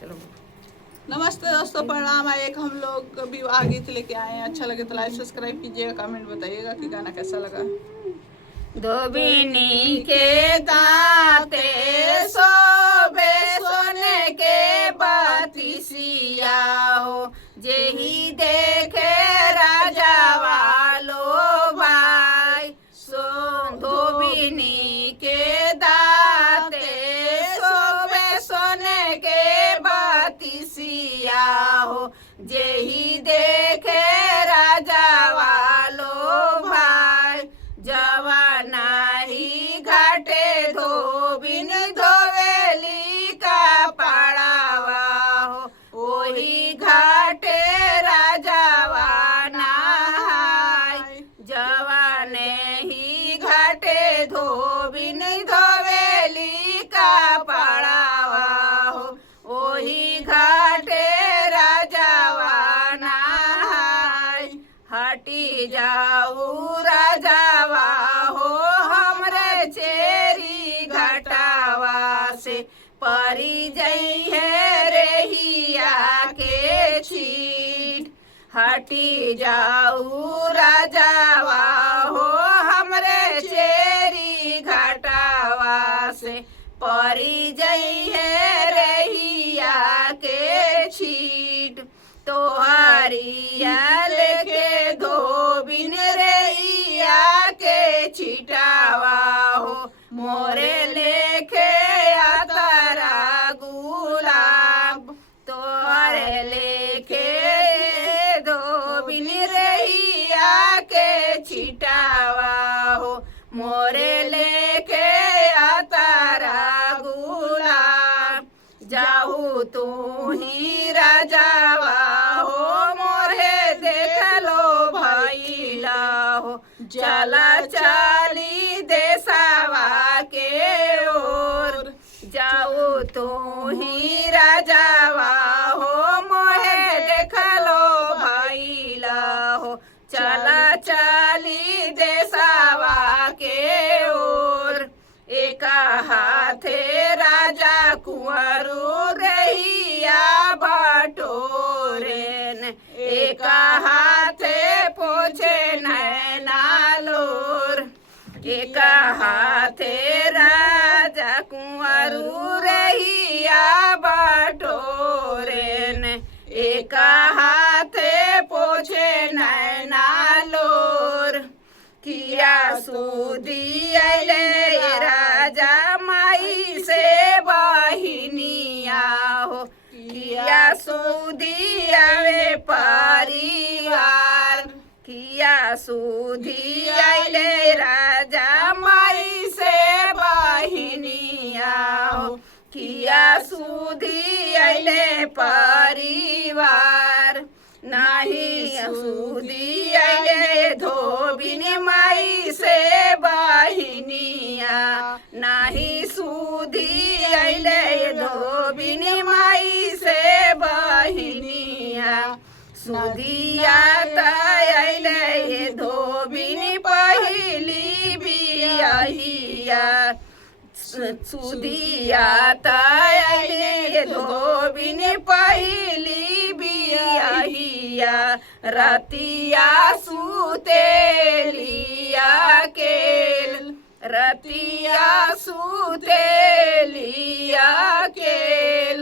चलो। नमस्ते दोस्तों, प्रणाम। एक हम लोग विवाह गीत लेके आए हैं। अच्छा लगे तो लाइक सब्सक्राइब कीजिएगा, कमेंट बताइएगा कि गाना कैसा लगा। धोबिनी के दांते सोबे सोने के बतिसिया हो, जेही देखे राजा वालो भाई। सो धोबिनी के दांते सोबे सोने के बतिसिया हो, जेही देखे राजा वालो भाई। जवाना ही घाटे धोबिन धोवेली का पड़ावा हो, ओही घाटे राजावा नहाय। जवाने ही घाटे धोबिन धोवेली का पड़ावा हो, ओही घाटे राजावा नहाय। हटी जाऊ राजावा हो हमरे चेरी घटावा से, परी जई है रेहिया के छीट। हटी जाऊ राजावा हो हमरे चेरी घटावा से, परी जई है रेहिया के छीट। तोहरिया लेके धोबिन रेहिया के छिटावा हो, मोरे लेके आतारा गुलाब। तोहरे लेके धोबिन रेहिया के छिटावा हो, मोरे लेके आतारा गुलाब। जाऊ तू ही राजावा हो मोरे देख लो भैला हो, चला चाली देसावा के ओर। जाऊ तू ही राजावा हो मोहे देख लो भैला हो, चला चाली देसावा के ओर। एक हाथे राजा कुंवरू रहिया बटोरेन, एक हाथे पोछे नैनालोर। एक हाथे राजा कुंवरू रहिया बटोरेन, एक हाथे पोछे नैनालोर। किया सूदी अले राजा माई से बहिनिया हो, किया सूदी आवे परिवार। किया सूदी अले राजा माई से बहिनिया हो, किया सूदी अले परिवार। नाही सूदी अले धोबिन माई से बहिनिया, नाही सूदी अले धोबिन माई से बहिनिया। सुदिया तले धोबिन पहिली बियाहिया, सुदिया तले धोबिन पहिली बियाहिया। रतिया सुतेलिया केल, रतिया सुतेलिया केल।